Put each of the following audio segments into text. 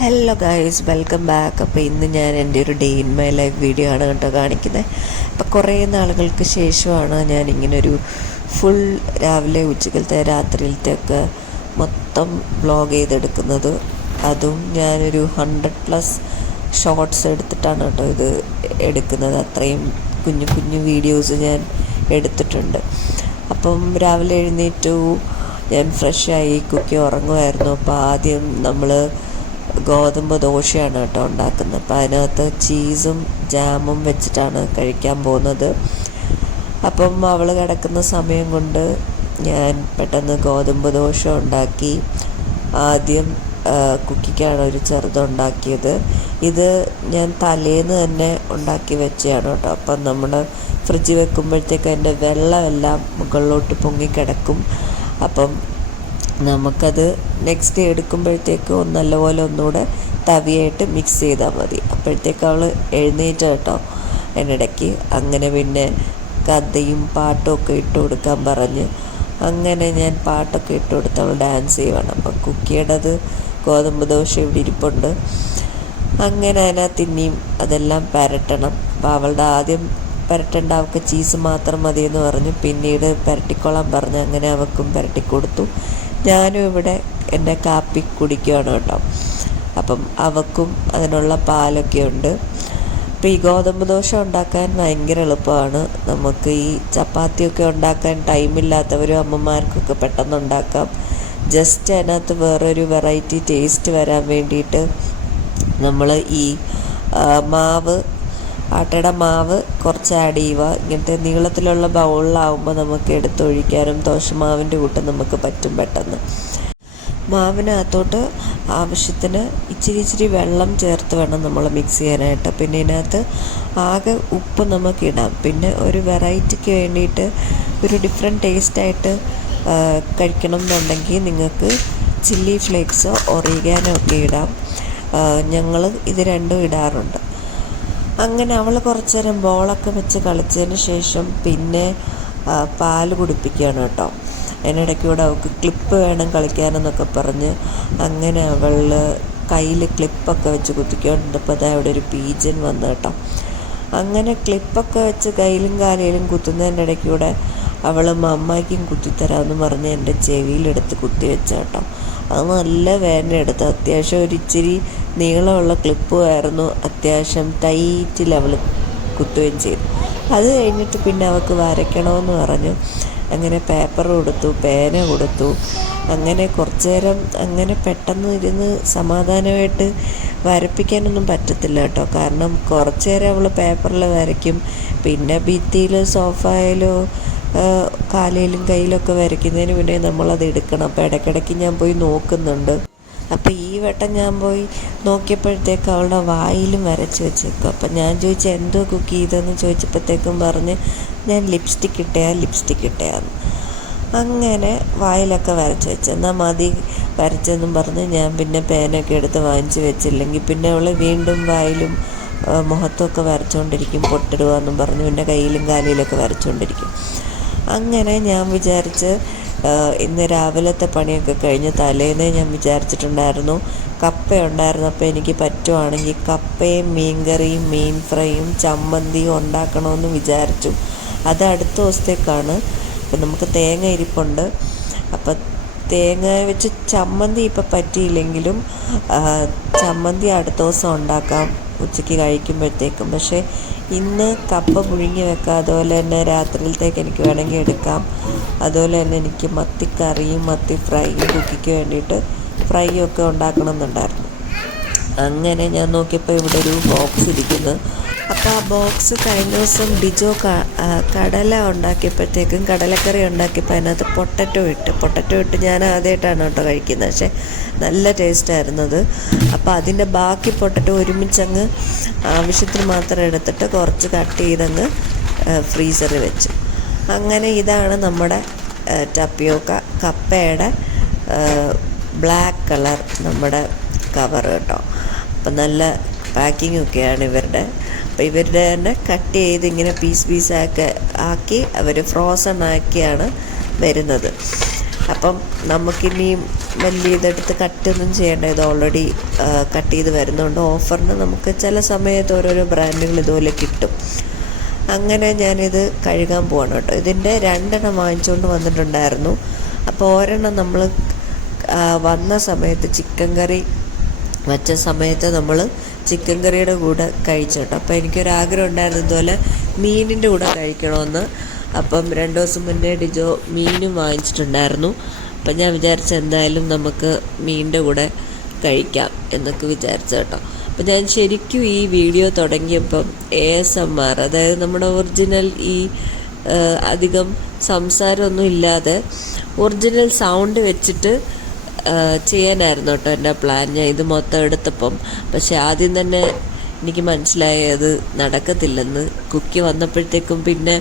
Hello guys, welcome back. അപ്പോൾ ഇന്ന് ഞാൻ എൻ്റെ ഒരു day in my life video ആണ് കേട്ടോ കാണിക്കുന്നത്. അപ്പോൾ കുറേ നാളുകൾക്ക് ശേഷമാണ് ഞാനിങ്ങനൊരു ഫുൾ രാവിലെ ഉച്ചക്കലത്തെ രാത്രിയിലത്തെ ഒക്കെ മൊത്തം വ്ളോഗ് ചെയ്തെടുക്കുന്നത്. അതും ഞാനൊരു 100+ ഷോർട്സ് എടുത്തിട്ടാണ് കേട്ടോ ഇത് എടുക്കുന്നത്. അത്രയും കുഞ്ഞു കുഞ്ഞു വീഡിയോസ് ഞാൻ എടുത്തിട്ടുണ്ട്. അപ്പം രാവിലെ എഴുന്നേറ്റു, ഞാൻ ഫ്രഷായി, കുക്കി ഉറങ്ങുമായിരുന്നു. അപ്പോൾ ആദ്യം നമ്മൾ ഗോതമ്പ് ദോശയാണ് കേട്ടോ ഉണ്ടാക്കുന്നത്. അപ്പോൾ അതിനകത്ത് ചീസും ജാമും വെച്ചിട്ടാണ് കഴിക്കാൻ പോകുന്നത്. അപ്പം അവൾ കിടക്കുന്ന സമയം കൊണ്ട് ഞാൻ പെട്ടെന്ന് ഗോതമ്പ് ദോശ ഉണ്ടാക്കി. ആദ്യം കുക്കിക്കാണ് ഒരു ചെറുതുണ്ടാക്കിയത്. ഇത് ഞാൻ തലേന്ന് തന്നെ ഉണ്ടാക്കി വെച്ചതാണ് കേട്ടോ. അപ്പം നമ്മൾ ഫ്രിഡ്ജ് വെക്കുമ്പോഴത്തേക്ക് അതിൻ്റെ വെള്ളമെല്ലാം മുകളിലോട്ട് പൊങ്ങിക്കിടക്കും. അപ്പം നമുക്കത് നെക്സ്റ്റ് ഡേ എടുക്കുമ്പോഴത്തേക്ക് നല്ലപോലെ ഒന്നുകൂടെ തവിയായിട്ട് മിക്സ് ചെയ്താൽ മതി. അപ്പോഴത്തേക്ക് അവൾ എഴുന്നേറ്റ് കേട്ടോ എന്നിടയ്ക്ക്. അങ്ങനെ പിന്നെ കഥയും പാട്ടും ഒക്കെ ഇട്ട് കൊടുക്കാൻ പറഞ്ഞ് അങ്ങനെ ഞാൻ പാട്ടൊക്കെ ഇട്ട് കൊടുത്ത് അവൾ ഡാൻസ് ചെയ്യുവാണ്. അപ്പം കുക്കിയുടേത് ഗോതമ്പ് ദോശ ഇവിടെ ഇരിപ്പുണ്ട്. അങ്ങനെ അതിനകത്ത് ഇനിയും അതെല്ലാം പുരട്ടണം. അപ്പോൾ അവളുടെ ആദ്യം പുരട്ടേണ്ട, അവൾക്ക് ചീസ് മാത്രം മതിയെന്ന് പറഞ്ഞു. പിന്നീട് പുരട്ടിക്കൊള്ളാൻ പറഞ്ഞ് അങ്ങനെ അവൾക്കും പുരട്ടിക്കൊടുത്തു. ഞാനും ഇവിടെ എൻ്റെ കാപ്പി കുടിക്കുകയാണ് കേട്ടോ. അപ്പം അവൾക്കും അതിനുള്ള പാലൊക്കെ ഉണ്ട്. അപ്പോൾ ഈ ഗോതമ്പ് ദോശ ഉണ്ടാക്കാൻ ഭയങ്കര എളുപ്പമാണ്. നമുക്ക് ഈ ചപ്പാത്തിയൊക്കെ ഉണ്ടാക്കാൻ ടൈമില്ലാത്തവരും അമ്മമാർക്കൊക്കെ പെട്ടെന്ന് ഉണ്ടാക്കാം. ജസ്റ്റ് അതിനകത്ത് വേറൊരു വെറൈറ്റി ടേസ്റ്റ് വരാൻ വേണ്ടിയിട്ട് നമ്മൾ ഈ ആട്ടയുടെ മാവ് കുറച്ച് ആഡ് ചെയ്യുക. ഇങ്ങനത്തെ നീളത്തിലുള്ള ബൗളിലാവുമ്പോൾ നമുക്ക് എടുത്തൊഴിക്കാനും ദോശമാവിൻ്റെ കൂട്ട് നമുക്ക് പറ്റും പെട്ടെന്ന്. മാവിനകത്തോട്ട് ആവശ്യത്തിന് ഇച്ചിരി വെള്ളം ചേർത്ത് വേണം നമ്മൾ മിക്സ് ചെയ്യാനായിട്ട്. പിന്നെ ഇതിനകത്ത് ആകെ ഉപ്പ് നമുക്കിടാം. പിന്നെ ഒരു വെറൈറ്റിക്ക് വേണ്ടിയിട്ട് ഒരു ഡിഫറെൻറ്റ് ടേസ്റ്റായിട്ട് കഴിക്കണം എന്നുണ്ടെങ്കിൽ നിങ്ങൾക്ക് ചില്ലി ഫ്ലേക്സോ ഒറിഗാനോ ഒക്കെ ഇടാം. ഞങ്ങൾ ഇത് രണ്ടും ഇടാറുണ്ട്. അങ്ങനെ അവൾ കുറച്ച് നേരം ബോളൊക്കെ വെച്ച് കളിച്ചതിന് ശേഷം പിന്നെ പാല് കുടിപ്പിക്കുകയാണ് കേട്ടോ. അതിനിടയ്ക്കൂടെ അവൾക്ക് ക്ലിപ്പ് വേണം കളിക്കാനെന്നൊക്കെ പറഞ്ഞ് അങ്ങനെ അവൾ കയ്യിൽ ക്ലിപ്പൊക്കെ വെച്ച് കുത്തിക്കൊണ്ടിരുന്നപ്പോൾ അതാ അവിടെ ഒരു പീജൻ വന്നു കേട്ടോ. അങ്ങനെ ക്ലിപ്പൊക്കെ വെച്ച് കയ്യിലും കാലയിലും കുത്തുന്നതിൻ്റെ ഇടയ്ക്കൂടെ അവൾ അമ്മയ്ക്കും കുത്തിത്തരാമെന്ന് പറഞ്ഞ് എൻ്റെ ചെവിയിലെടുത്ത് കുത്തി വെച്ച കേട്ടോ. അത് നല്ല വേദന എടുത്ത്. അത്യാവശ്യം ഒരിച്ചിരി നീളമുള്ള ക്ലിപ്പുമായിരുന്നു. അത്യാവശ്യം ടൈറ്റിൽ അവൾ കുത്തുകയും ചെയ്തു. അത് കഴിഞ്ഞിട്ട് പിന്നെ അവൾക്ക് വരയ്ക്കണമെന്ന് പറഞ്ഞു. അങ്ങനെ പേപ്പർ കൊടുത്തു, പേന കൊടുത്തു. അങ്ങനെ കുറച്ച് നേരം അങ്ങനെ പെട്ടെന്ന് ഇരുന്ന് സമാധാനമായിട്ട് വരപ്പിക്കാനൊന്നും പറ്റത്തില്ല കേട്ടോ. കാരണം കുറച്ച് നേരം അവൾ പേപ്പറിൽ വരയ്ക്കും. പിന്നെ ഭിത്തിയിലോ സോഫയിലോ കാലയിലും കയ്യിലൊക്കെ വരയ്ക്കുന്നതിന് മുന്നേ നമ്മളത് എടുക്കണം. അപ്പോൾ ഇടയ്ക്കിടയ്ക്ക് ഞാൻ പോയി നോക്കുന്നുണ്ട്. അപ്പോൾ ഈ വട്ടം ഞാൻ പോയി നോക്കിയപ്പോഴത്തേക്ക് അവളുടെ വായിലും വരച്ച് വെച്ചേക്കും. അപ്പം ഞാൻ ചോദിച്ചു എന്തോ കുക്ക് ചെയ്തെന്ന് ചോദിച്ചപ്പോഴത്തേക്കും പറഞ്ഞ് ഞാൻ ലിപ്സ്റ്റിക് ഇട്ടയാന്ന്. അങ്ങനെ വായിലൊക്കെ വരച്ച് വെച്ച് എന്നാൽ മതി വരച്ചെന്നും പറഞ്ഞ് ഞാൻ പിന്നെ പേനൊക്കെ എടുത്ത് വാങ്ങിച്ച് വെച്ചില്ലെങ്കിൽ പിന്നെ അവൾ വീണ്ടും വായിലും മുഖത്തൊക്കെ വരച്ചുകൊണ്ടിരിക്കും. പൊട്ടിടുകയെന്നും പറഞ്ഞ് പിന്നെ കയ്യിലും കാലിലൊക്കെ വരച്ചുകൊണ്ടിരിക്കും. അങ്ങനെ ഞാൻ വിചാരിച്ച് ഇന്ന് രാവിലത്തെ പണിയൊക്കെ കഴിഞ്ഞ് തലേന്ന് ഞാൻ വിചാരിച്ചിട്ടുണ്ടായിരുന്നു കപ്പ ഉണ്ടായിരുന്നു. അപ്പോൾ എനിക്ക് പറ്റുവാണെങ്കിൽ കപ്പയും മീൻകറിയും മീൻ ഫ്രൈയും ചമ്മന്തിയും ഉണ്ടാക്കണമെന്ന് വിചാരിച്ചു. അത് അടുത്ത ദിവസത്തേക്കാണ്. അപ്പം നമുക്ക് തേങ്ങ ഇരിപ്പുണ്ട്. അപ്പം തേങ്ങ വെച്ച് ചമ്മന്തി ഇപ്പം പറ്റിയില്ലെങ്കിലും ചമ്മന്തി അടുത്ത ദിവസം ഉണ്ടാക്കാം ഉച്ചയ്ക്ക് കഴിക്കുമ്പോഴത്തേക്കും. പക്ഷേ ഇന്ന് കപ്പ പുഴുങ്ങി വെക്കാം. അതുപോലെ തന്നെ രാത്രിയിലത്തേക്ക് എനിക്ക് വേണമെങ്കിൽ എടുക്കാം. അതുപോലെ തന്നെ എനിക്ക് മത്തിക്കറിയും മത്തി ഫ്രൈയും കുക്കിക്ക് വേണ്ടിയിട്ട് ഫ്രൈയും ഒക്കെ ഉണ്ടാക്കണം എന്നുണ്ടായിരുന്നു. അങ്ങനെ ഞാൻ നോക്കിയപ്പോൾ ഇവിടെ ഒരു ബോക്സ് ഇരിക്കുന്നു. അപ്പോൾ ആ ബോക്സ് കഴിഞ്ഞ ദിവസം ഡിജോ കടല ഉണ്ടാക്കിയപ്പോഴത്തേക്കും കടലക്കറി ഉണ്ടാക്കിയപ്പോൾ അതിനകത്ത് പൊട്ടറ്റോ ഇട്ട് ഞാൻ ആദ്യമായിട്ടാണ് കേട്ടോ കഴിക്കുന്നത്. പക്ഷേ നല്ല ടേസ്റ്റായിരുന്നു അത്. അപ്പോൾ അതിൻ്റെ ബാക്കി പൊട്ടറ്റോ ഒരുമിച്ചങ്ങ് ആവശ്യത്തിന് മാത്രം എടുത്തിട്ട് കുറച്ച് കട്ട് ചെയ്തങ്ങ് ഫ്രീസറിൽ വെച്ചു. അങ്ങനെ ഇതാണ് നമ്മുടെ ടപ്പിയോക്ക കപ്പയുടെ ബ്ലാക്ക് കളർ നമ്മുടെ കവർ കേട്ടോ. അപ്പം നല്ല പാക്കിംഗ് ഒക്കെയാണ് ഇവരുടെ. അപ്പോൾ ഇവരുടെ തന്നെ കട്ട് ചെയ്ത് ഇങ്ങനെ പീസാക്കി ആക്കി അവർ ഫ്രോസൺ ആക്കിയാണ് വരുന്നത്. അപ്പം നമുക്കിനിയും വലിയ ഇതെടുത്ത് കട്ടൊന്നും ചെയ്യേണ്ട, ഇത് ഓൾറെഡി കട്ട് ചെയ്ത് വരുന്നതുകൊണ്ട് ഓഫറിന് നമുക്ക് ചില സമയത്ത് ഓരോരോ ബ്രാൻഡുകൾ ഇതുപോലെ കിട്ടും. അങ്ങനെ ഞാനിത് കഴുകാൻ പോവാണ് കേട്ടോ. ഇതിൻ്റെ 2 വാങ്ങിച്ചുകൊണ്ട് വന്നിട്ടുണ്ടായിരുന്നു. അപ്പോൾ ഒരെണ്ണം നമ്മൾ വന്ന സമയത്ത് ചിക്കൻ കറി വച്ച സമയത്ത് നമ്മൾ ചിക്കൻ കറിയുടെ കൂടെ കഴിച്ചു കേട്ടോ. അപ്പോൾ എനിക്കൊരാഗ്രഹം ഉണ്ടായിരുന്നു ഇതുപോലെ മീനിൻ്റെ കൂടെ കഴിക്കണമെന്ന്. അപ്പം 2 ദിവസം മുന്നേ ഡിജോ മീനും വാങ്ങിച്ചിട്ടുണ്ടായിരുന്നു. അപ്പം ഞാൻ വിചാരിച്ച എന്തായാലും നമുക്ക് മീനിൻ്റെ കൂടെ കഴിക്കാം എന്നൊക്കെ വിചാരിച്ചു കേട്ടോ. അപ്പം ഞാൻ ശരിക്കും ഈ വീഡിയോ തുടങ്ങിയപ്പം ASMR, അതായത് നമ്മുടെ ഒറിജിനൽ ഈ അധികം സംസാരമൊന്നും ഇല്ലാതെ ഒറിജിനൽ സൗണ്ട് വെച്ചിട്ട് ചെയ്യാനായിരുന്നു കേട്ടോ എൻ്റെ പ്ലാൻ. ഞാൻ ഇത് മൊത്തം എടുത്തപ്പം പക്ഷെ ആദ്യം തന്നെ എനിക്ക് മനസ്സിലായി അത് നടക്കത്തില്ലെന്ന്. കുക്കി വന്നപ്പോഴത്തേക്കും പിന്നെ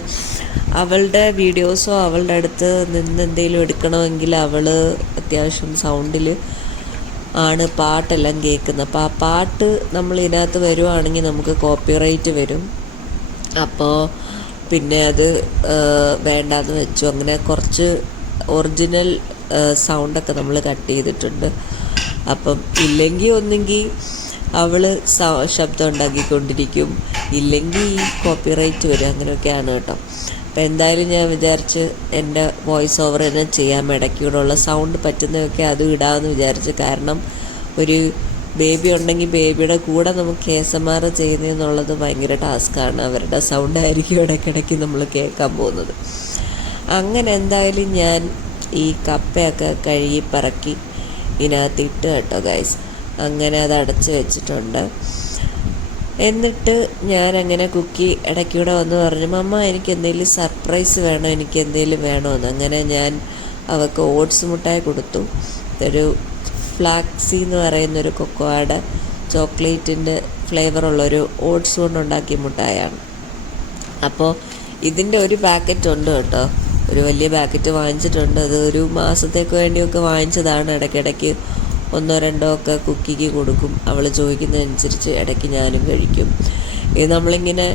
അവളുടെ വീഡിയോസോ അവളുടെ അടുത്ത് നിന്ന് എന്തെങ്കിലും എടുക്കണമെങ്കിൽ അവൾ അത്യാവശ്യം സൗണ്ടിൽ ആണ് പാട്ടെല്ലാം കേൾക്കുന്നത്. അപ്പോൾ ആ പാട്ട് നമ്മൾ ഇതിനകത്ത് വരുവാണെങ്കിൽ നമുക്ക് കോപ്പിറൈറ്റ് വരും. അപ്പോൾ പിന്നെ അത് വേണ്ടാന്ന് വെച്ചു. അങ്ങനെ കുറച്ച് ഒറിജിനൽ സൗണ്ടൊക്കെ നമ്മൾ കട്ട് ചെയ്തിട്ടുണ്ട്. അപ്പം ഇല്ലെങ്കിൽ ഒന്നെങ്കിൽ അവൾ ശബ്ദം ഉണ്ടാക്കിക്കൊണ്ടിരിക്കും, ഇല്ലെങ്കിൽ ഈ കോപ്പിറൈറ്റ് വരും, അങ്ങനെയൊക്കെയാണ് കേട്ടോ. അപ്പോൾ എന്തായാലും ഞാൻ വിചാരിച്ച് എൻ്റെ വോയിസ് ഓവർ തന്നെ ചെയ്യാൻ, ഇടയ്ക്കൂടെയുള്ള സൗണ്ട് പറ്റുന്നതൊക്കെ അതും ഇടാമെന്ന് വിചാരിച്ചു. കാരണം ഒരു ബേബി ഉണ്ടെങ്കിൽ ബേബിയുടെ കൂടെ നമുക്ക് ASMR ചെയ്യുന്നതെന്നുള്ളത് ഭയങ്കര ടാസ്ക്കാണ്. അവരുടെ സൗണ്ടായിരിക്കും ഇടയ്ക്കിടയ്ക്ക് നമ്മൾ കേൾക്കാൻ പോകുന്നത്. അങ്ങനെ എന്തായാലും ഞാൻ ഈ കപ്പയൊക്കെ കഴുകി പറക്കി ഇതിനകത്ത് ഇട്ട് കേട്ടോ ഗൈസ്. അങ്ങനെ അത് അടച്ച് വെച്ചിട്ടുണ്ട്. എന്നിട്ട് ഞാനങ്ങനെ കുക്കി ഇടയ്ക്കൂടെ വന്ന് പറഞ്ഞു, മമ്മ എനിക്ക് എന്തെങ്കിലും സർപ്രൈസ് വേണോ, എനിക്ക് എന്തെങ്കിലും വേണമെന്ന്. അങ്ങനെ ഞാൻ അവൾക്ക് ഓട്സ് മുട്ടായി കൊടുത്തു. ഒരു ഫ്ലാക്സി എന്ന് പറയുന്നൊരു കൊക്കോയുടെ ചോക്ലേറ്റിൻ്റെ ഫ്ലേവറുള്ളൊരു ഓട്സ് കൊണ്ടുണ്ടാക്കിയ മുട്ടായാണ്. അപ്പോൾ ഇതിൻ്റെ ഒരു പാക്കറ്റ് ഉണ്ട് കേട്ടോ, ഒരു വലിയ പാക്കറ്റ് വാങ്ങിച്ചിട്ടുണ്ട്. അത് ഒരു മാസത്തേക്ക് വേണ്ടിയൊക്കെ വാങ്ങിച്ചതാണ്. ഇടയ്ക്കിടയ്ക്ക് 1-2 ഒക്കെ കുക്കിക്ക് കൊടുക്കും. അവൾ ചോദിക്കുന്നതനുസരിച്ച് ഇടയ്ക്ക് ഞാനും കഴിക്കും. ഇത് നമ്മളിങ്ങനെ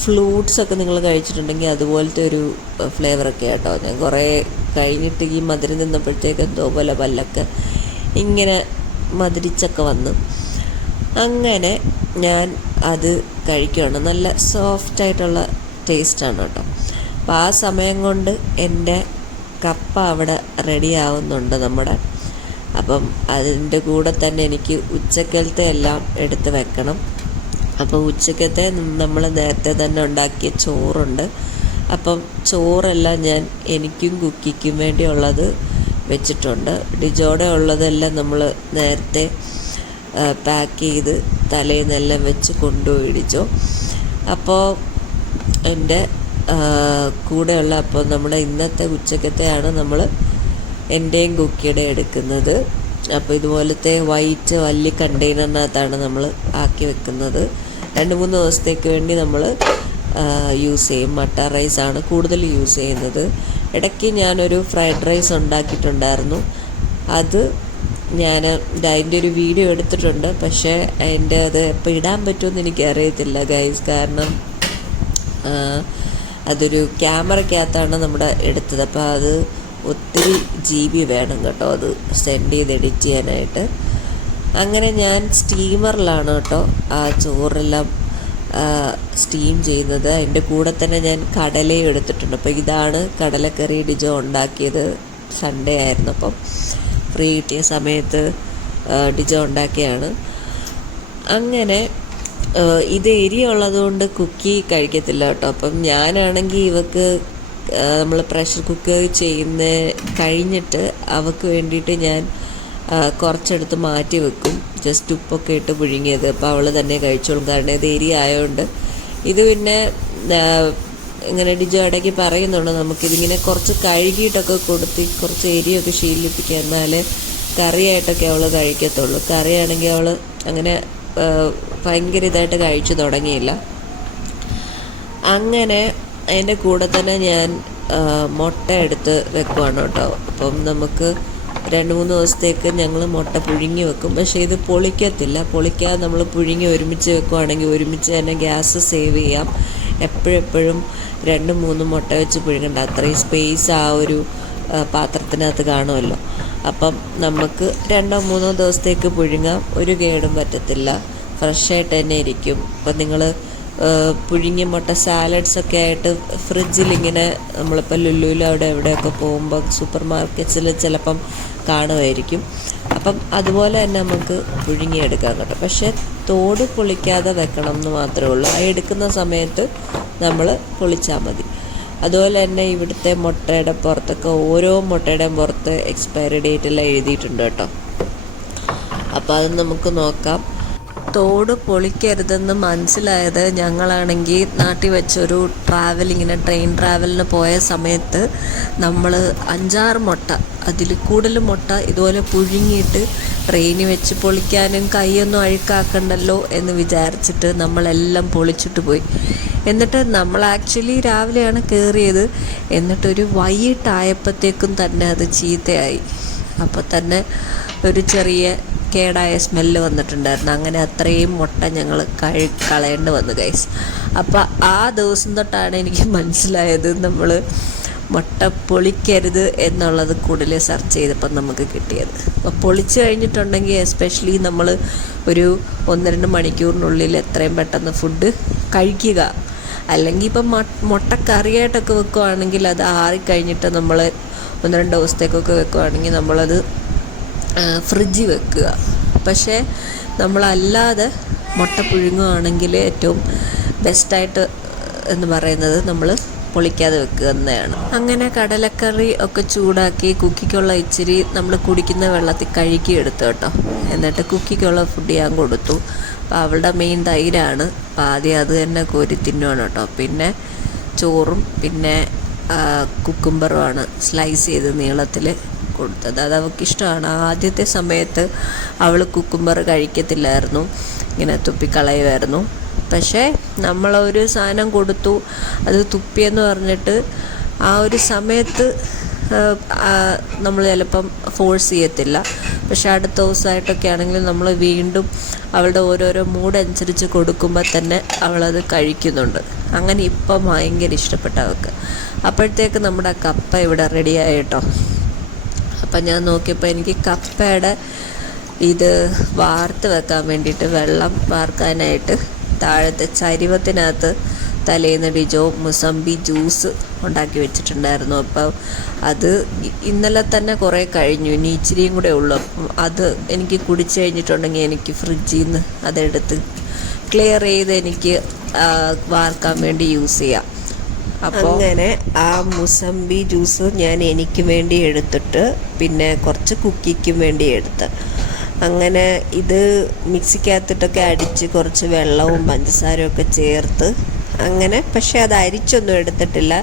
ഫ്ലൂട്ട്സൊക്കെ നിങ്ങൾ കഴിച്ചിട്ടുണ്ടെങ്കിൽ അതുപോലത്തെ ഒരു ഫ്ലേവറൊക്കെ കേട്ടോ. ഞാൻ കുറേ കഴിഞ്ഞിട്ട് ഈ മധുരം തിന്നപ്പോഴത്തേക്ക് എന്തോ പോലെ പല്ലൊക്കെ ഇങ്ങനെ മധുരിച്ചൊക്കെ വന്നു. അങ്ങനെ ഞാൻ അത് കഴിക്കുകയാണ്. നല്ല സോഫ്റ്റായിട്ടുള്ള ടേസ്റ്റാണ് കേട്ടോ. അപ്പോൾ ആ സമയം കൊണ്ട് എൻ്റെ കപ്പ അവിടെ റെഡി ആവുന്നുണ്ട് നമ്മുടെ. അപ്പം അതിൻ്റെ കൂടെ തന്നെ എനിക്ക് ഉച്ചക്കലത്തെ എല്ലാം എടുത്ത് വെക്കണം. അപ്പോൾ ഉച്ചക്കത്തെ നമ്മൾ നേരത്തെ തന്നെ ഉണ്ടാക്കിയ ചോറുണ്ട്. അപ്പം ചോറെല്ലാം ഞാൻ എനിക്കും കുക്കിക്കും വേണ്ടിയുള്ളത് വെച്ചിട്ടുണ്ട്. ഡിജോടെ ഉള്ളതെല്ലാം നമ്മൾ നേരത്തെ പാക്ക് ചെയ്ത് തലേന്നെല്ലാം വെച്ച് കൊണ്ടുപോയി ഡിജോ. അപ്പോൾ എൻ്റെ കൂടെയുള്ള, അപ്പോൾ നമ്മുടെ ഇന്നത്തെ ഉച്ചക്കത്തെയാണ് നമ്മൾ എൻ്റെയും കുക്കിയുടെ എടുക്കുന്നത്. അപ്പോൾ ഇതുപോലത്തെ വൈറ്റ് വലിയ കണ്ടെയ്നറിനകത്താണ് നമ്മൾ ആക്കി വെക്കുന്നത്. 2-3 ദിവസത്തേക്ക് വേണ്ടി നമ്മൾ യൂസ് ചെയ്യും. മട്ട റൈസാണ് കൂടുതൽ യൂസ് ചെയ്യുന്നത്. ഇടയ്ക്ക് ഞാനൊരു ഫ്രൈഡ് റൈസ് ഉണ്ടാക്കിയിട്ടുണ്ടായിരുന്നു. അത് ഞാൻ അതിൻ്റെ ഒരു വീഡിയോ എടുത്തിട്ടുണ്ട്. പക്ഷേ അതിൻ്റെ അത് എപ്പോൾ ഇടാൻ പറ്റുമെന്ന് എനിക്കറിയത്തില്ല ഗൈസ്. കാരണം അതൊരു ക്യാമറയ്ക്കകത്താണ് നമ്മുടെ എടുത്തത്. അപ്പോൾ അത് ഒത്തിരി GB വേണം കേട്ടോ അത് സെൻഡ് ചെയ്ത് എഡിറ്റ് ചെയ്യാനായിട്ട്. അങ്ങനെ ഞാൻ സ്റ്റീമറിലാണ് കേട്ടോ ആ ചോറെല്ലാം സ്റ്റീം ചെയ്യുന്നത്. അതിൻ്റെ കൂടെ തന്നെ ഞാൻ കടലയും എടുത്തിട്ടുണ്ട്. അപ്പോൾ ഇതാണ് കടലക്കറി ഡിജോ ഉണ്ടാക്കിയത്. സൺഡേ ആയിരുന്നു, അപ്പം ഫ്രീ കിട്ടിയ സമയത്ത് ഡിജോ ഉണ്ടാക്കിയാണ്. അങ്ങനെ ഇത് എരിയുള്ളത് കൊണ്ട് കുക്കി കഴിക്കത്തില്ല കേട്ടോ. അപ്പം ഞാനാണെങ്കിൽ ഇവക്ക് നമ്മൾ പ്രഷർ കുക്കർ ചെയ്യുന്ന കഴിഞ്ഞിട്ട് അവൾക്ക് വേണ്ടിയിട്ട് ഞാൻ കുറച്ചെടുത്ത് മാറ്റി വെക്കും, ജസ്റ്റ് ഉപ്പൊക്കെ ഇട്ട് പുഴുങ്ങിയത്. അപ്പോൾ അവൾ തന്നെ കഴിച്ചോളും. കാരണം ഇത് എരി ആയതുകൊണ്ട്. ഇത് പിന്നെ ഇങ്ങനെ ഡിജോ ഇടയ്ക്ക് പറയുന്നുണ്ട് നമുക്കിതിങ്ങനെ കുറച്ച് കഴുകിയിട്ടൊക്കെ കൊടുത്ത് കുറച്ച് എരിയൊക്കെ ശീലിപ്പിക്കുക, എന്നാലേ കറിയായിട്ടൊക്കെ അവൾ കഴിക്കത്തുള്ളൂ. കറിയാണെങ്കിൽ അവൾ അങ്ങനെ ഭയങ്കര ഇതായിട്ട് കഴിച്ചു തുടങ്ങിയില്ല. അങ്ങനെ അതിൻ്റെ കൂടെ തന്നെ ഞാൻ മുട്ട എടുത്ത് വെക്കുവാണ് കേട്ടോ. അപ്പം നമുക്ക് 2-3 ദിവസത്തേക്ക് ഞങ്ങൾ മുട്ട പുഴുങ്ങി വെക്കും. പക്ഷേ ഇത് പൊളിക്കത്തില്ല. പൊളിക്കാതെ നമ്മൾ പുഴുങ്ങി ഒരുമിച്ച് വെക്കുവാണെങ്കിൽ ഒരുമിച്ച് തന്നെ ഗ്യാസ് സേവ് ചെയ്യാം. എപ്പോഴെപ്പോഴും 2-3 മുട്ട വെച്ച് പുഴുങ്ങണ്ട. അത്രയും സ്പേസ് ആ ഒരു പാത്രത്തിനകത്ത് കാണുമല്ലോ. അപ്പം നമുക്ക് 2-3 ദിവസത്തേക്ക് പുഴുങ്ങാം, ഒരു കേടും പറ്റത്തില്ല, ഫ്രഷായിട്ട് തന്നെ ഇരിക്കും. ഇപ്പം നിങ്ങൾ പുഴുങ്ങിയ മുട്ട സാലഡ്സൊക്കെ ആയിട്ട് ഫ്രിഡ്ജിലിങ്ങനെ നമ്മളിപ്പോൾ ലുലുവിൽ അവിടെ എവിടെയൊക്കെ പോകുമ്പോൾ സൂപ്പർ മാർക്കറ്റ്സിൽ ചിലപ്പം കാണുമായിരിക്കും. അപ്പം അതുപോലെ തന്നെ നമുക്ക് പുഴുങ്ങിയെടുക്കാൻ കേട്ടോ. പക്ഷേ തോട് പൊളിക്കാതെ വെക്കണം എന്ന് മാത്രമേ ഉള്ളൂ. ആ എടുക്കുന്ന സമയത്ത് നമ്മൾ പൊളിച്ചാൽ മതി. അതുപോലെ തന്നെ ഇവിടുത്തെ മുട്ടയുടെ പുറത്തൊക്കെ ഓരോ മുട്ടയുടെയും പുറത്ത് എക്സ്പയറി ഡേറ്റെല്ലാം എഴുതിയിട്ടുണ്ട് കേട്ടോ. അപ്പോൾ അത് നമുക്ക് നോക്കാം. തോട് പൊളിക്കരുതെന്ന് മനസ്സിലായത് ഞങ്ങളാണെങ്കിൽ നാട്ടിൽ വെച്ചൊരു ട്രെയിൻ ട്രാവലിന് പോയ സമയത്ത് നമ്മൾ 5-6 മുട്ട, അതിൽ കൂടുതൽ മുട്ട ഇതുപോലെ പുഴുങ്ങിയിട്ട് ട്രെയിനിൽ വെച്ച് പൊളിക്കാനും കൈയൊന്നും അഴുക്കാക്കണ്ടല്ലോ എന്ന് വിചാരിച്ചിട്ട് നമ്മളെല്ലാം പൊളിച്ചിട്ട് പോയി. എന്നിട്ട് നമ്മൾ ആക്ച്വലി രാവിലെയാണ് കയറിയത്. എന്നിട്ടൊരു വൈകിട്ടായപ്പോഴത്തേക്കും തന്നെ അത് ചീത്തയായി. അപ്പോൾ തന്നെ ഒരു ചെറിയ കേടായ സ്മെല്ല് വന്നിട്ടുണ്ടായിരുന്നു. അങ്ങനെ അത്രയും മുട്ട ഞങ്ങൾ കളയേണ്ടി വന്നു ഗൈസ്. അപ്പോൾ ആ ദിവസം തൊട്ടാണ് എനിക്ക് മനസ്സിലായത് നമ്മൾ മുട്ട പൊളിക്കരുത് എന്നുള്ളത് കൂടുതൽ സെർച്ച് ചെയ്തപ്പോൾ നമുക്ക് കിട്ടിയത്. അപ്പോൾ പൊളിച്ച് കഴിഞ്ഞിട്ടുണ്ടെങ്കിൽ എസ്പെഷ്യലി നമ്മൾ ഒരു 1-2 മണിക്കൂറിനുള്ളിൽ എത്രയും പെട്ടെന്ന് ഫുഡ് കഴിക്കുക. അല്ലെങ്കിൽ ഇപ്പം മുട്ട കറിയായിട്ടൊക്കെ വെക്കുകയാണെങ്കിൽ അത് ആറിക്കഴിഞ്ഞിട്ട് നമ്മൾ 1-2 ദിവസത്തേക്കൊക്കെ വെക്കുകയാണെങ്കിൽ നമ്മളത് ഫ്രിഡ്ജിൽ വെക്കുക. പക്ഷേ നമ്മളല്ലാതെ മുട്ട പുഴുങ്ങുകയാണെങ്കിൽ ഏറ്റവും ബെസ്റ്റായിട്ട് എന്ന് പറയുന്നത് നമ്മൾ പൊളിക്കാതെ വെക്കുക തന്നെയാണ്. അങ്ങനെ കടലക്കറി ഒക്കെ ചൂടാക്കി കുക്കിക്കുള്ള ഇച്ചിരി നമ്മൾ കുടിക്കുന്ന വെള്ളത്തിൽ കഴുകിയെടുത്തു കേട്ടോ. എന്നിട്ട് കുക്കിക്കുള്ള ഫുഡ് ഞാൻ കൊടുത്തു. അപ്പോൾ അവളുടെ മെയിൻ തൈരാണ്. അപ്പോൾ ആദ്യം അത് തന്നെ കോരി തിന്നുവാണ് കേട്ടോ. പിന്നെ ചോറും പിന്നെ കുക്കുംബറുമാണ് സ്ലൈസ് ചെയ്ത് നീളത്തിൽ കൊടുത്തത്. അത് അവൾക്ക് ഇഷ്ടമാണ്. ആദ്യത്തെ സമയത്ത് അവൾ കുക്കുംബർ കഴിക്കത്തില്ലായിരുന്നു, ഇങ്ങനെ തുപ്പിക്കളയുമായിരുന്നു. പക്ഷേ നമ്മളൊരു സാധനം കൊടുത്തു, അത് തുപ്പിയെന്ന് പറഞ്ഞിട്ട് ആ ഒരു സമയത്ത് നമ്മൾ ചിലപ്പം ഫോഴ്സ് ചെയ്യത്തില്ല. പക്ഷെ അടുത്ത ദിവസമായിട്ടൊക്കെ ആണെങ്കിൽ നമ്മൾ വീണ്ടും അവളുടെ ഓരോരോ മൂഡ് അനുസരിച്ച് കൊടുക്കുമ്പോൾ തന്നെ അവളത് കഴിക്കുന്നുണ്ട്. അങ്ങനെ ഇപ്പം ഭയങ്കര ഇഷ്ടപ്പെട്ട അവൾക്ക്. അപ്പോഴത്തേക്ക് നമ്മുടെ കപ്പ ഇവിടെ റെഡിയായിട്ടോ. അപ്പം ഞാൻ നോക്കിയപ്പോൾ എനിക്ക് കപ്പയുടെ ഇത് വാർത്ത് വെക്കാൻ വേണ്ടിയിട്ട് വെള്ളം വാർക്കാനായിട്ട് താഴത്തെ ചരിവത്തിനകത്ത് തലേന്ന് ഡിജോ മുസംബി ജ്യൂസ് ഉണ്ടാക്കി വെച്ചിട്ടുണ്ടായിരുന്നു. അപ്പോൾ അത് ഇന്നലെ തന്നെ കുറേ കഴിഞ്ഞു, ഇനി ഇച്ചിരിയും കൂടെ ഉള്ളു. അപ്പം അത് എനിക്ക് കുടിച്ചു കഴിഞ്ഞിട്ടുണ്ടെങ്കിൽ എനിക്ക് ഫ്രിഡ്ജിൽ നിന്ന് അതെടുത്ത് ക്ലിയർ ചെയ്ത് എനിക്ക് വാർക്കാൻ വേണ്ടി യൂസ് ചെയ്യാം. അപ്പോൾ അങ്ങനെ ആ മുസംബി ജ്യൂസ് ഞാൻ എനിക്ക് വേണ്ടി എടുത്തിട്ട് പിന്നെ കുറച്ച് കുക്കിക്കും വേണ്ടി എടുത്ത്, അങ്ങനെ ഇത് മിക്സിക്കകത്തിട്ടൊക്കെ അടിച്ച് കുറച്ച് വെള്ളവും പഞ്ചസാരയും ഒക്കെ ചേർത്ത് അങ്ങനെ. പക്ഷേ അത് അരിച്ചൊന്നും എടുത്തിട്ടില്ല.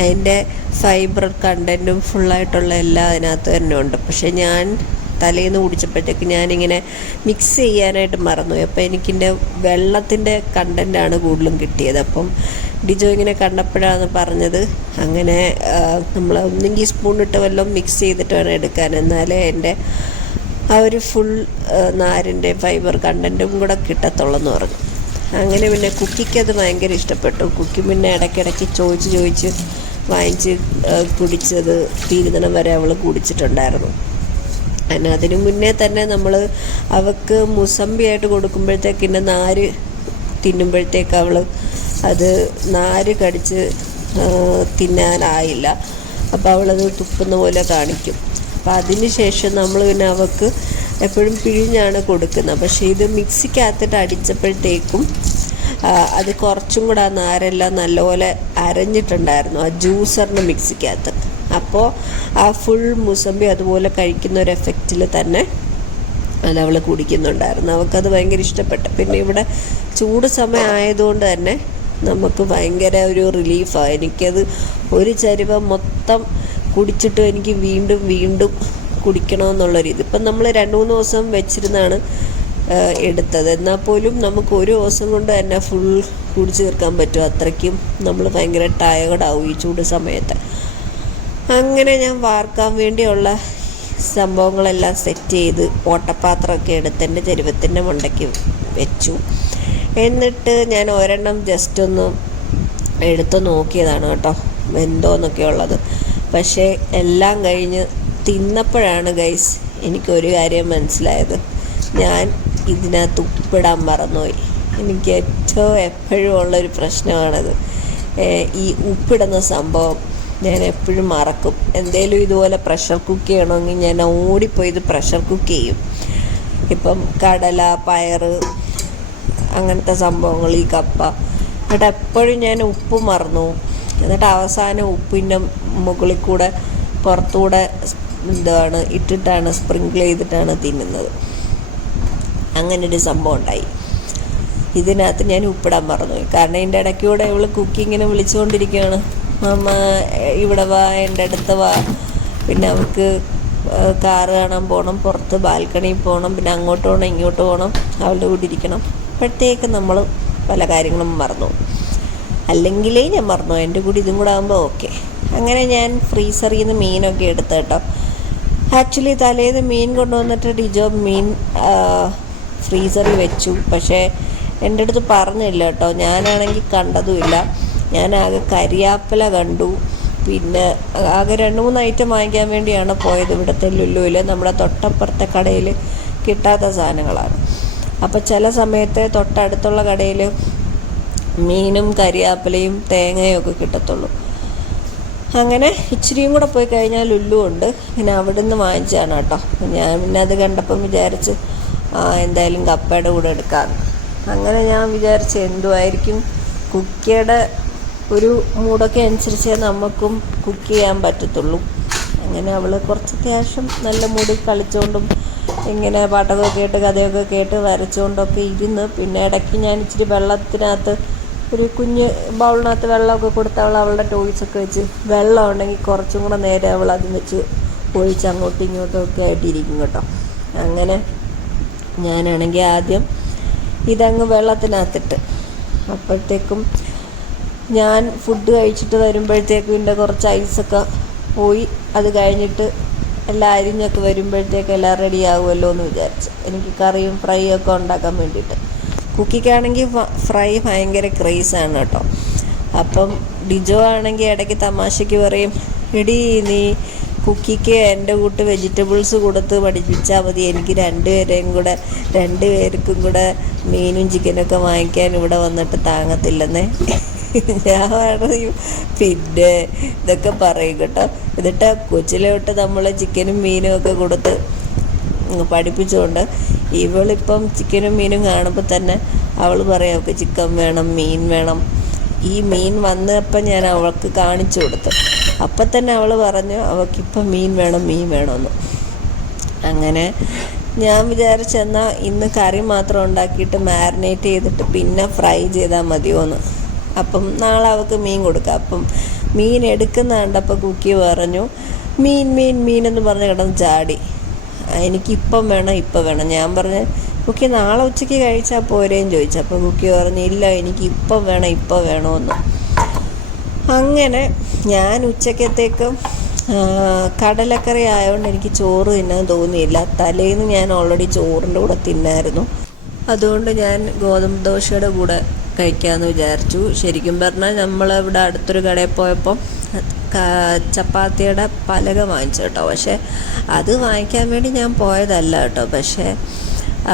അതിൻ്റെ ഫൈബർ കണ്ടൻറ്റും ഫുള്ളായിട്ടുള്ള എല്ലാം അതിനകത്ത് തന്നെ ഉണ്ട്. പക്ഷേ ഞാൻ തലേന്ന് കുടിച്ചപ്പോഴത്തേക്ക് ഞാനിങ്ങനെ മിക്സ് ചെയ്യാനായിട്ട് മറന്നുപോയി. അപ്പോൾ എനിക്കിൻ്റെ വെള്ളത്തിൻ്റെ കണ്ടൻറ്റാണ് കൂടുതലും കിട്ടിയത്. അപ്പം ഡിജോ ഇങ്ങനെ കണ്ടപ്പോഴാണ് പറഞ്ഞത് അങ്ങനെ നമ്മൾ ഒന്നെങ്കിൽ സ്പൂണിട്ട് വല്ലതും മിക്സ് ചെയ്തിട്ട് വേണം എടുക്കാൻ, എന്നാലേ എൻ്റെ ആ ഒരു ഫുൾ നാരിൻ്റെ ഫൈബർ കണ്ടൻറ്റും കൂടെ കിട്ടത്തുള്ളെന്ന് പറഞ്ഞു. അങ്ങനെ പിന്നെ കുക്കിക്ക് അത് ഭയങ്കര ഇഷ്ടപ്പെട്ടു. കുക്കി പിന്നെ ഇടയ്ക്കിടയ്ക്ക് ചോദിച്ച് വാങ്ങിച്ച് കുടിച്ചത് തീരുന്നിടം വരെ അവൾ കുടിച്ചിട്ടുണ്ടായിരുന്നു. അങ്ങനെ അതിനു മുന്നേ തന്നെ നമ്മൾ അവൾക്ക് മുസംബിയായിട്ട് കൊടുക്കുമ്പോഴത്തേക്ക് പിന്നെ നാര് തിന്നുമ്പോഴത്തേക്ക് അവൾ അത് നാര് കടിച്ച് തിന്നാനായില്ല. അപ്പോൾ അവളത് തുപ്പുന്ന പോലെ കാണിക്കും. അപ്പോൾ അതിന് ശേഷം നമ്മൾ പിന്നെ അവൾക്ക് എപ്പോഴും പിഴിഞ്ഞാണ് കൊടുക്കുന്നത്. പക്ഷേ ഇത് മിക്സിക്കകത്തിട്ട് അടിച്ചപ്പോഴത്തേക്കും അത് കുറച്ചും കൂടെ ആ നാരെല്ലാം നല്ലപോലെ അരഞ്ഞിട്ടുണ്ടായിരുന്നു ആ ജ്യൂസറിൻ്റെ മിക്സിക്കകത്ത്. അപ്പോൾ ആ ഫുൾ മുസംബി അതുപോലെ കഴിക്കുന്ന ഒരു എഫക്റ്റിൽ തന്നെ അതവൾ കുടിക്കുന്നുണ്ടായിരുന്നു. അവൾക്കത് ഭയങ്കര ഇഷ്ടപ്പെട്ടു. പിന്നെ ഇവിടെ ചൂട് സമയം ആയതുകൊണ്ട് തന്നെ നമുക്ക് ഭയങ്കര ഒരു റിലീഫാണ്. എനിക്കത് ഒരു ചരിവ മൊത്തം കുടിച്ചിട്ട് എനിക്ക് വീണ്ടും കുടിക്കണമെന്നുള്ളൊരിത്. ഇപ്പം നമ്മൾ 2-3 ദിവസം വെച്ചിരുന്നാണ് എടുത്തത്. എന്നാൽ പോലും നമുക്ക് ഒരു ദിവസം കൊണ്ട് തന്നെ ഫുൾ കുടിച്ച് തീർക്കാൻ പറ്റും. അത്രയ്ക്കും നമ്മൾ ഭയങ്കര ടയേർഡാവും ഈ ചൂട് സമയത്ത്. അങ്ങനെ ഞാൻ വാർക്കാൻ വേണ്ടിയുള്ള സംഭവങ്ങളെല്ലാം സെറ്റ് ചെയ്ത് ഓട്ടപ്പാത്രമൊക്കെ എടുത്ത് എൻ്റെ ചരുവത്തിൻ്റെ മണ്ടയ്ക്ക് വെച്ചു. എന്നിട്ട് ഞാൻ ഒരെണ്ണം ജസ്റ്റ് ഒന്ന് എടുത്ത് നോക്കിയതാണ് കേട്ടോ, വെന്തോന്നൊക്കെ ഉള്ളത്. പക്ഷേ എല്ലാം കഴിഞ്ഞ് തിന്നപ്പോഴാണ് ഗൈസ് എനിക്കൊരു കാര്യം മനസ്സിലായത്. ഞാൻ ഇതിനകത്ത് ഉപ്പിടാൻ മറന്നുപോയി. എനിക്ക് ഏറ്റവും എപ്പോഴും ഉള്ളൊരു പ്രശ്നമാണത്. ഈ ഉപ്പിടുന്ന സംഭവം ഞാൻ എപ്പോഴും മറക്കും. എന്തേലും ഇതുപോലെ പ്രഷർ കുക്ക് ചെയ്യണമെങ്കിൽ ഞാൻ ഓടിപ്പോയി ഇത് പ്രഷർ കുക്ക് ചെയ്യും. ഇപ്പം കടല, പയറ്, അങ്ങനത്തെ സംഭവങ്ങൾ, ഈ കപ്പ. എന്നിട്ട് എപ്പോഴും ഞാൻ ഉപ്പ് മറന്നു. എന്നിട്ട് അവസാനം ഉപ്പിൻ്റെ മുകളിൽ കൂടെ പുറത്തുകൂടെ ഇട്ടിട്ടാണ് സ്പ്രിങ്കിൾ ചെയ്തിട്ടാണ് തിന്നുന്നത്. അങ്ങനൊരു സംഭവം ഉണ്ടായി. ഇതിനകത്ത് ഞാൻ ഉപ്പിടാൻ മറന്നുപോയി. കാരണം എൻ്റെ ഇടയ്ക്കൂടെ ഇവൾ കുക്കിങ്ങിനെ വിളിച്ചുകൊണ്ടിരിക്കുകയാണ്, അമ്മ ഇവിടെ വാ, എൻ്റെ അടുത്ത് വാ, പിന്നെ അവൾക്ക് കാറ് കാണാൻ പോകണം, പുറത്ത് ബാൽക്കണിയിൽ പോകണം, പിന്നെ അങ്ങോട്ട് പോകണം, ഇങ്ങോട്ട് പോകണം, അവളുടെ കൂടെ ഇരിക്കണം. അപ്പോഴത്തേക്ക് നമ്മൾ പല കാര്യങ്ങളും മറന്നു. അല്ലെങ്കിലേ ഞാൻ മറന്നു, എൻ്റെ കൂടെ ഇതും കൂടെ ആകുമ്പോൾ ഓക്കെ. അങ്ങനെ ഞാൻ ഫ്രീസറിൽ നിന്ന് മീനൊക്കെ എടുത്ത് കേട്ടോ. ആക്ച്വലി തലേന്ന് മീൻ കൊണ്ടുവന്നിട്ട് ഡിജോ മീൻ ഫ്രീസറിൽ വെച്ചു. പക്ഷേ എൻ്റെ അടുത്ത് പറഞ്ഞില്ല കേട്ടോ. ഞാനാണെങ്കിൽ കണ്ടതുമില്ല. ഞാനാകെ കരിയാപ്പില കണ്ടു. പിന്നെ ആകെ 2-3 ഐറ്റം വാങ്ങിക്കാൻ വേണ്ടിയാണ് പോയത്. ഇവിടുത്തെ ലുലുവിൽ, നമ്മുടെ തൊട്ടപ്പുറത്തെ കടയിൽ കിട്ടാത്ത സാധനങ്ങളാണ്. അപ്പോൾ ചില സമയത്ത് തൊട്ടടുത്തുള്ള കടയിൽ മീനും കരിയാപ്പിലയും തേങ്ങയും ഒക്കെ കിട്ടത്തുള്ളൂ. അങ്ങനെ ഇച്ചിരിയും കൂടെ പോയി കഴിഞ്ഞാൽ ലുലു ഉണ്ട്. പിന്നെ അവിടെ നിന്ന് വാങ്ങിച്ചാണ് കേട്ടോ. ഞാൻ പിന്നെ അത് കണ്ടപ്പം വിചാരിച്ച് എന്തായാലും കപ്പയുടെ കൂടെ എടുക്കാമെന്ന്. അങ്ങനെ ഞാൻ വിചാരിച്ച് എന്തുമായിരിക്കും കുക്കിയുടെ ഒരു മൂടൊക്കെ അനുസരിച്ചേ നമുക്കും കുക്ക് ചെയ്യാൻ പറ്റത്തുള്ളൂ. അങ്ങനെ അവൾ കുറച്ച് അത്യാവശ്യം നല്ല മൂഡിൽ കളിച്ചുകൊണ്ടും ഇങ്ങനെ പാട്ടൊക്കെ കേട്ട് കഥയൊക്കെ കേട്ട് വരച്ചുകൊണ്ടൊക്കെ ഇരുന്ന്, പിന്നെ ഇടയ്ക്ക് ഞാൻ ഇച്ചിരി വെള്ളത്തിനകത്ത് ഒരു കുഞ്ഞ് ബൗളിനകത്ത് വെള്ളമൊക്കെ കൊടുത്ത് അവളുടെ ടോയ്സൊക്കെ വെച്ച്, വെള്ളം ഉണ്ടെങ്കിൽ കുറച്ചും കൂടെ നേരെ അവൾ അത് വെച്ച് ഒഴിച്ച് അങ്ങോട്ടും ഇങ്ങോട്ടും ഒക്കെ ആയിട്ടിരിക്കും കേട്ടോ. അങ്ങനെ ഞാനാണെങ്കിൽ ആദ്യം ഇതങ്ങ് വെള്ളത്തിനകത്തിട്ട്, അപ്പോഴത്തേക്കും ഞാൻ ഫുഡ് കഴിച്ചിട്ട് വരുമ്പോഴത്തേക്കും ഇതിൻ്റെ കുറച്ച് ഐസൊക്കെ പോയി. അത് കഴിഞ്ഞിട്ട് എല്ലാം അരിഞ്ഞൊക്കെ വരുമ്പോഴത്തേക്കും എല്ലാം റെഡി ആകുമല്ലോ എന്ന് വിചാരിച്ചു. എനിക്ക് കറിയും ഫ്രൈ ഒക്കെ ഉണ്ടാക്കാൻ വേണ്ടിയിട്ട്. കുക്കിക്കാണെങ്കിൽ ഫ്രൈ ഭയങ്കര ക്രേസാണ് കേട്ടോ. അപ്പം ഡിജോ ആണെങ്കിൽ ഇടയ്ക്ക് തമാശയ്ക്ക് പറയും, എടീ നീ കുക്കിക്ക് എൻ്റെ കൂട്ട് വെജിറ്റബിൾസ് കൊടുത്ത് പഠിപ്പിച്ചാൽ മതി, എനിക്ക് രണ്ടുപേർക്കും കൂടെ മീനും ചിക്കനൊക്കെ വാങ്ങിക്കാൻ ഇവിടെ വന്നിട്ട് താങ്ങത്തില്ലെന്നേ. ഞാൻ പറയും പിന്നെ ഇതൊക്കെ പറയും കേട്ടോ. എന്നിട്ട് കൊച്ചിലോട്ട് നമ്മൾ ചിക്കനും മീനും ഒക്കെ കൊടുത്ത് പഠിപ്പിച്ചുകൊണ്ട് ഇവളിപ്പം ചിക്കനും മീനും കാണുമ്പോൾ തന്നെ അവൾ പറയും അവൾക്ക് ചിക്കൻ വേണം, മീൻ വേണം. ഈ മീൻ വന്നപ്പം ഞാൻ അവൾക്ക് കാണിച്ചു കൊടുത്തു. അപ്പം തന്നെ അവൾ പറഞ്ഞു അവൾക്കിപ്പം മീൻ വേണമെന്ന്. അങ്ങനെ ഞാൻ വിചാരിച്ചെന്നാൽ ഇന്ന് കറി മാത്രം ഉണ്ടാക്കിയിട്ട് മാരിനേറ്റ് ചെയ്തിട്ട് പിന്നെ ഫ്രൈ ചെയ്താൽ മതിയോന്ന്. അപ്പം നാളെ അവൾക്ക് മീൻ കൊടുക്കാം. അപ്പം മീൻ എടുക്കുന്ന കണ്ടപ്പോൾ കുക്കി പറഞ്ഞു മീൻ എന്ന് പറഞ്ഞ് കിടന്ന് ചാടി. എനിക്കിപ്പം വേണം. ഞാൻ പറഞ്ഞു കുക്കി നാളെ ഉച്ചയ്ക്ക് കഴിച്ചാൽ പോരേന്ന് ചോദിച്ചു. അപ്പോൾ കുക്കി പറഞ്ഞു ഇല്ല, എനിക്ക് ഇപ്പം വേണമെന്ന്. അങ്ങനെ ഞാൻ ഉച്ചക്കത്തേക്കും കടലക്കറി ആയതുകൊണ്ട് എനിക്ക് ചോറ് തിന്നാൻ തോന്നിയില്ല. തലേന്ന് ഞാൻ ഓൾറെഡി ചോറിൻ്റെ കൂടെ തിന്നായിരുന്നു. അതുകൊണ്ട് ഞാൻ ഗോതമ്പ് ദോശയുടെ കൂടെ കഴിക്കാമെന്ന് വിചാരിച്ചു. ശരിക്കും പറഞ്ഞാൽ നമ്മളിവിടെ അടുത്തൊരു കടയിൽ പോയപ്പോൾ ചപ്പാത്തിയുടെ പലക വാങ്ങിച്ചു കേട്ടോ. പക്ഷേ അത് വാങ്ങിക്കാൻ വേണ്ടി ഞാൻ പോയതല്ല കേട്ടോ. പക്ഷേ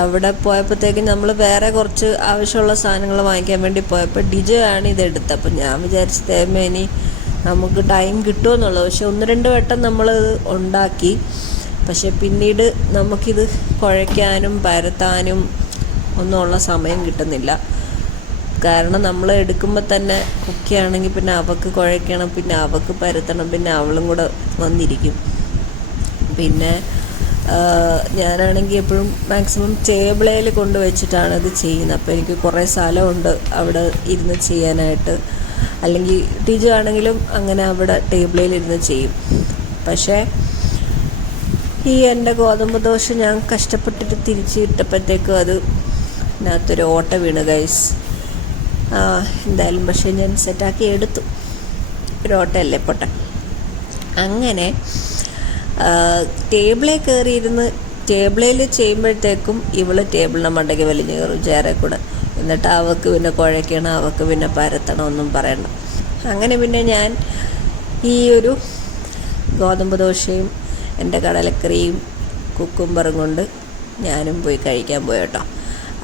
അവിടെ പോയപ്പോഴത്തേക്കും നമ്മൾ വേറെ കുറച്ച് ആവശ്യമുള്ള സാധനങ്ങൾ വാങ്ങിക്കാൻ വേണ്ടി പോയപ്പോൾ ഡിജോ ആണ് ഇതെടുത്തത്. അപ്പം ഞാൻ വിചാരിച്ചു തേമേനി നമുക്ക് ടൈം കിട്ടുമെന്നുള്ളത്. പക്ഷെ 1-2 വട്ടം നമ്മളത് ഉണ്ടാക്കി. പക്ഷെ പിന്നീട് നമുക്കിത് കുഴയ്ക്കാനും പരത്താനും ഒന്നുമുള്ള സമയം കിട്ടുന്നില്ല. കാരണം നമ്മൾ എടുക്കുമ്പോൾ തന്നെ കുക്കിയാണെങ്കിൽ പിന്നെ അവൾക്ക് കുഴയ്ക്കണം, പിന്നെ അവൾക്ക് പരത്തണം, പിന്നെ അവളും കൂടെ വന്നിരിക്കും. പിന്നെ ഞാനാണെങ്കിൽ എപ്പോഴും മാക്സിമം ടേബിളിൽ കൊണ്ടുവച്ചിട്ടാണ് ഇത് ചെയ്യുന്നത്. അപ്പോൾ എനിക്ക് കുറേ സ്ഥലമുണ്ട് അവിടെ ഇരുന്ന് ചെയ്യാനായിട്ട്. അല്ലെങ്കിൽ ടീച്ചർ ആണെങ്കിലും അങ്ങനെ അവിടെ ടേബിളിൽ ഇരുന്ന് ചെയ്യും. പക്ഷേ ഈ എൻ്റെ ഗോതമ്പ് ദോശ ഞാൻ കഷ്ടപ്പെട്ടിട്ട് തിരിച്ചിട്ടപ്പോഴത്തേക്കും അത് അതിനകത്തൊരു ഓട്ട വീണ് ഗൈസ്. എന്തായാലും പക്ഷേ ഞാൻ സെറ്റാക്കി എടുത്തു. ഒരു ഓട്ടയല്ലേ പൊട്ടെ. അങ്ങനെ ടേബിളിൽ കയറിയിരുന്ന് ടേബിളിൽ ചെയ്യുമ്പോഴത്തേക്കും ഇവൾ ടേബിളിൻ്റെ മണ്ടയ്ക്ക് വലിഞ്ഞ് കയറും ചേരെ കൂടെ. എന്നിട്ട് അവൾക്ക് പിന്നെ കുഴയ്ക്കണം, അവൾക്ക് പിന്നെ പരത്തണം, ഒന്നും പറയണ്ട. അങ്ങനെ പിന്നെ ഞാൻ ഈ ഒരു ഗോതമ്പ് ദോശയും എൻ്റെ കടലക്കറിയും കുക്കുംബറും കൊണ്ട് ഞാനും പോയി കഴിക്കാൻ പോയി കേട്ടോ.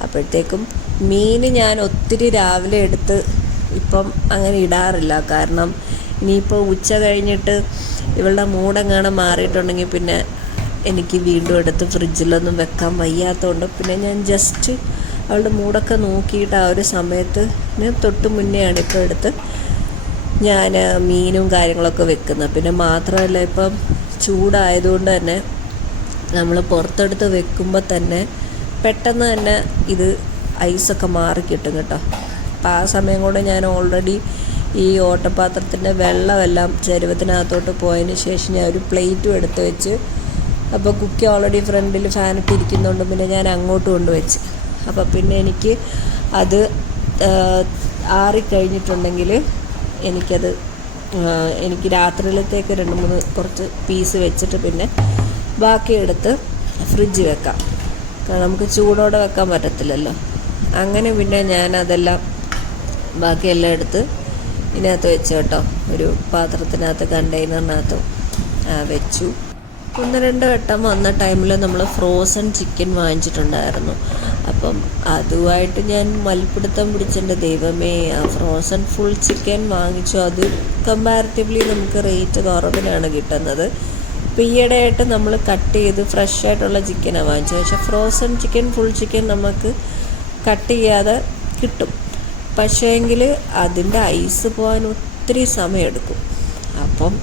അപ്പോഴത്തേക്കും മീൻ ഞാൻ ഒത്തിരി രാവിലെ എടുത്ത് ഇപ്പം അങ്ങനെ ഇടാറില്ല. കാരണം ഇനിയിപ്പോൾ ഉച്ച കഴിഞ്ഞിട്ട് ഇവളുടെ മൂടെങ്ങാനും മാറിയിട്ടുണ്ടെങ്കിൽ പിന്നെ എനിക്ക് വീണ്ടും എടുത്ത് ഫ്രിഡ്ജിലൊന്നും വെക്കാൻ വയ്യാത്തതുകൊണ്ട് പിന്നെ ഞാൻ ജസ്റ്റ് അവളുടെ മൂടൊക്കെ നോക്കിയിട്ട് ആ ഒരു സമയത്ത് തൊട്ട് മുന്നെയാണ് ഇപ്പോൾ എടുത്ത് ഞാൻ മീനും കാര്യങ്ങളൊക്കെ വെക്കുന്നത്. പിന്നെ മാത്രമല്ല ഇപ്പം ചൂടായതുകൊണ്ട് തന്നെ നമ്മൾ പുറത്തെടുത്ത് വെക്കുമ്പോൾ തന്നെ പെട്ടെന്ന് തന്നെ ഇത് ഐസൊക്കെ മാറിക്കിട്ടും കേട്ടോ. അപ്പം ആ സമയം കൊണ്ട് ഞാൻ ഓൾറെഡി ഈ ഓട്ടപാത്രത്തിൻ്റെ വെള്ളമെല്ലാം ചരുവത്തിനകത്തോട്ട് പോയതിന് ശേഷം ഞാൻ ഒരു പ്ലേറ്റും എടുത്ത് വെച്ച്. അപ്പോൾ കുക്കി ഓൾറെഡി ഫ്രണ്ടിൽ ഫാനിട്ട് ഇരിക്കുന്നതുകൊണ്ട് പിന്നെ ഞാൻ അങ്ങോട്ട് കൊണ്ടുവച്ച്. അപ്പോൾ പിന്നെ എനിക്ക് അത് ആറിക്കഴിഞ്ഞിട്ടുണ്ടെങ്കിൽ എനിക്ക് രാത്രിയിലത്തേക്ക് 2-3 കുറച്ച് പീസ് വെച്ചിട്ട് പിന്നെ ബാക്കി എടുത്ത് ഫ്രിഡ്ജ് വെക്കാം. കാരണം നമുക്ക് ചൂടോടെ വെക്കാൻ പറ്റത്തില്ലല്ലോ. അങ്ങനെ പിന്നെ ഞാനതെല്ലാം ബാക്കിയെല്ലാം എടുത്ത് ഇതിനകത്ത് വെച്ച് കേട്ടോ. ഒരു പാത്രത്തിനകത്ത് കണ്ടെയ്നറിനകത്ത് വെച്ചു. 1-2 വട്ടം വന്ന ടൈമിൽ നമ്മൾ ഫ്രോസൺ ചിക്കൻ വാങ്ങിച്ചിട്ടുണ്ടായിരുന്നു. അപ്പം അതുമായിട്ട് ഞാൻ മൽപ്പിടുത്തം പിടിച്ചെൻ്റെ ദൈവമേ, ആ ഫ്രോസൺ ഫുൾ ചിക്കൻ വാങ്ങിച്ചു. അത് കമ്പാരിറ്റീവ്ലി നമുക്ക് റേറ്റ് കുറവിനാണ് കിട്ടുന്നത്. ഇപ്പോൾ ഈയിടെയായിട്ട് നമ്മൾ കട്ട് ചെയ്ത് ഫ്രഷ് ആയിട്ടുള്ള ചിക്കനാണ് വാങ്ങിച്ചത്. പക്ഷേ ഫ്രോസൺ ചിക്കൻ ഫുൾ ചിക്കൻ നമുക്ക് കട്ട് ചെയ്യാതെ കിട്ടും. പക്ഷേങ്കിൽ അതിൻ്റെ ഐസ് പോകാൻ ഒത്തിരി സമയമെടുക്കും. അപ്പം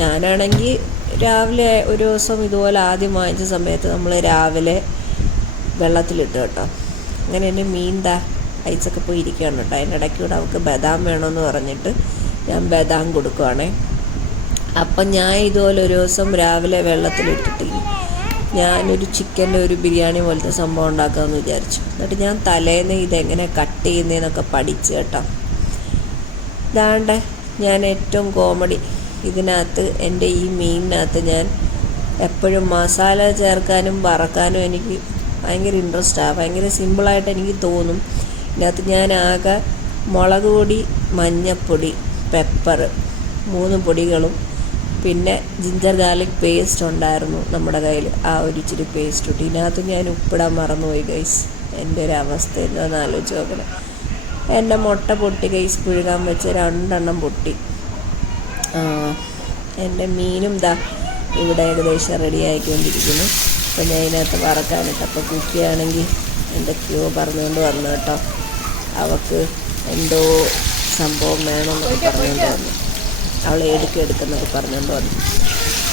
ഞാനാണെങ്കിൽ രാവിലെ ഒരു ദിവസം ഇതുപോലെ ആദ്യം വാങ്ങിച്ച സമയത്ത് നമ്മൾ രാവിലെ വെള്ളത്തിലിട്ട് കേട്ടോ. അങ്ങനെ എൻ്റെ മീൻ ഐസൊക്കെ പോയി ഇരിക്കുകയാണ് കേട്ടോ. അതിൻ്റെ ഇടയ്ക്കൂടെ അവൾക്ക് ബദാം വേണമെന്ന് പറഞ്ഞിട്ട് ഞാൻ ബദാം കൊടുക്കുവാണേ. അപ്പം ഞാൻ ഇതുപോലെ ഒരു ദിവസം രാവിലെ വെള്ളത്തിലിട്ടിട്ടില്ല, ഞാനൊരു ചിക്കൻ്റെ ഒരു ബിരിയാണി പോലത്തെ സംഭവം ഉണ്ടാക്കാമെന്ന് വിചാരിച്ചു. എന്നിട്ട് ഞാൻ തലേന്ന് ഇതെങ്ങനെ കട്ട് ചെയ്യുന്നതെന്നൊക്കെ പഠിച്ച് കേട്ടോ. ഇതാണ്ട് ഞാൻ ഏറ്റവും കോമഡി, ഇതിനകത്ത് എൻ്റെ ഈ മീനിനകത്ത് ഞാൻ എപ്പോഴും മസാല ചേർക്കാനും വറക്കാനും എനിക്ക് ഭയങ്കര ഇൻട്രസ്റ്റാണ്. ഭയങ്കര സിമ്പിളായിട്ട് എനിക്ക് തോന്നും. ഇതിനകത്ത് ഞാൻ ആകെ മുളക് പൊടി, മഞ്ഞൾപ്പൊടി, പെപ്പർ 3 പൊടികളും പിന്നെ ജിഞ്ചർ ഗാർലിക് പേസ്റ്റ് ഉണ്ടായിരുന്നു നമ്മുടെ കയ്യിൽ. ആ ഒരു ഇച്ചിരി പേസ്റ്റ് ഇട്ട് ഇതിനകത്ത് ഞാൻ ഉപ്പിടാൻ മറന്നുപോയി ഗൈസ്. എൻ്റെ ഒരു അവസ്ഥ എന്താണെന്ന് ആലോചിച്ച് നോക്കണം. എൻ്റെ മുട്ട പൊട്ടി ഗൈസ്, പുഴുകാൻ വെച്ച് 2 എണ്ണം പൊട്ടി. എൻ്റെ മീനും ഇവിടെ ഏകദേശം റെഡി ആയിക്കൊണ്ടിരിക്കുന്നു. അപ്പോൾ ഞാൻ ഇതിനകത്ത് വറക്കാനിട്ടപ്പോൾ കുക്കിയാണെങ്കിൽ എന്തൊക്കെയോ പറഞ്ഞുകൊണ്ട് വന്നു കേട്ടോ. അവൾക്ക് എന്തോ സംഭവം വേണമെന്നൊക്കെ പറഞ്ഞുകൊണ്ട് വന്നു, അവളെ എടുക്കുന്നൊക്കെ പറഞ്ഞുകൊണ്ട് വന്നു.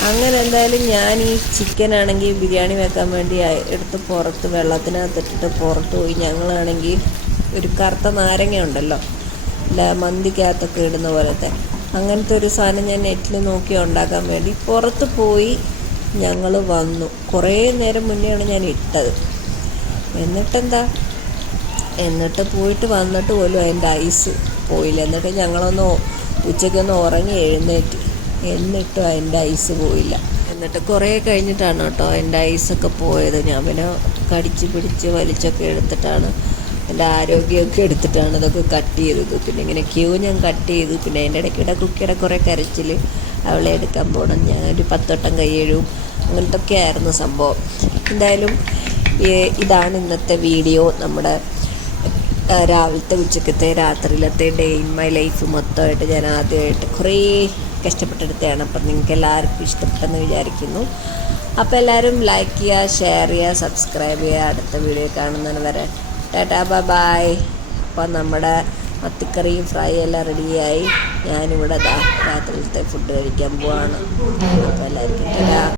അങ്ങനെ എന്തായാലും ഞാൻ ഈ ചിക്കനാണെങ്കിൽ ബിരിയാണി വെക്കാൻ വേണ്ടി എടുത്ത് പുറത്ത് വെള്ളത്തിനകത്തിട്ടിട്ട് പുറത്ത് പോയി. ഞങ്ങളാണെങ്കിൽ ഒരു കറുത്ത നാരങ്ങ ഉണ്ടല്ലോ, മന്തിക്കകത്തൊക്കെ ഇടുന്ന പോലത്തെ അങ്ങനത്തെ ഒരു സാധനം ഞാൻ നെറ്റിൽ നോക്കി ഉണ്ടാക്കാൻ വേണ്ടി പുറത്ത് പോയി. ഞങ്ങൾ വന്നു, കുറേ നേരം മുന്നെയാണ് ഞാൻ ഇട്ടത്. എന്നിട്ട് പോയിട്ട് വന്നിട്ട് പോലും അതിൻ്റെ ഐസ് പോയില്ല. എന്നിട്ട് ഞങ്ങളൊന്ന് ഉച്ചയ്ക്കൊന്ന് ഉറങ്ങി എഴുന്നേറ്റ്, എന്നിട്ടും അതിൻ്റെ ഐസ് പോയില്ല. എന്നിട്ട് കുറേ കഴിഞ്ഞിട്ടാണ് കേട്ടോ അതിൻ്റെ ഐസൊക്കെ പോയത്. ഞാൻ പിന്നെ കടിച്ച് പിടിച്ച് വലിച്ചൊക്കെ എടുത്തിട്ടാണ്, എൻ്റെ ആരോഗ്യമൊക്കെ എടുത്തിട്ടാണ് ഇതൊക്കെ കട്ട് ചെയ്തത്. പിന്നെ ഇങ്ങനെയൊക്കെയോ ഞാൻ കട്ട് ചെയ്തു. പിന്നെ അതിൻ്റെ ഇടയ്ക്കിടെ കുക്കിയുടെ കുറേ കരച്ചിൽ, അവളെ എടുക്കാൻ പോകണം, ഞാൻ ഒരു 10 വട്ടം കൈ കഴുകും, അങ്ങനത്തൊക്കെ ആയിരുന്നു സംഭവം. എന്തായാലും ഇതാണ് ഇന്നത്തെ വീഡിയോ. നമ്മുടെ രാവിലത്തെ, ഉച്ചക്കത്തെ, രാത്രിയിലത്തെ ഡേ ഇൻ മൈ ലൈഫ് മൊത്തമായിട്ട് ഞാൻ ആദ്യമായിട്ട് കുറേ കഷ്ടപ്പെട്ടെടുത്തതാണ്. അപ്പം നിങ്ങൾക്ക് എല്ലാവർക്കും ഇഷ്ടപ്പെട്ടെന്ന് വിചാരിക്കുന്നു. അപ്പോൾ എല്ലാവരും ലൈക്ക് ചെയ്യുക, ഷെയർ ചെയ്യുക, സബ്സ്ക്രൈബ് ചെയ്യുക. അടുത്ത വീഡിയോ കാണുന്നതിന് വരെ ടാറ്റാ ബൈ. അപ്പോൾ നമ്മുടെ മത്തിക്കറിയും ഫ്രൈ എല്ലാം റെഡിയായി. ഞാനിവിടെ രാത്രിയിലത്തെ ഫുഡ് കഴിക്കാൻ പോവാണ്. അപ്പോൾ എല്ലാവർക്കും ടാറ്റാ.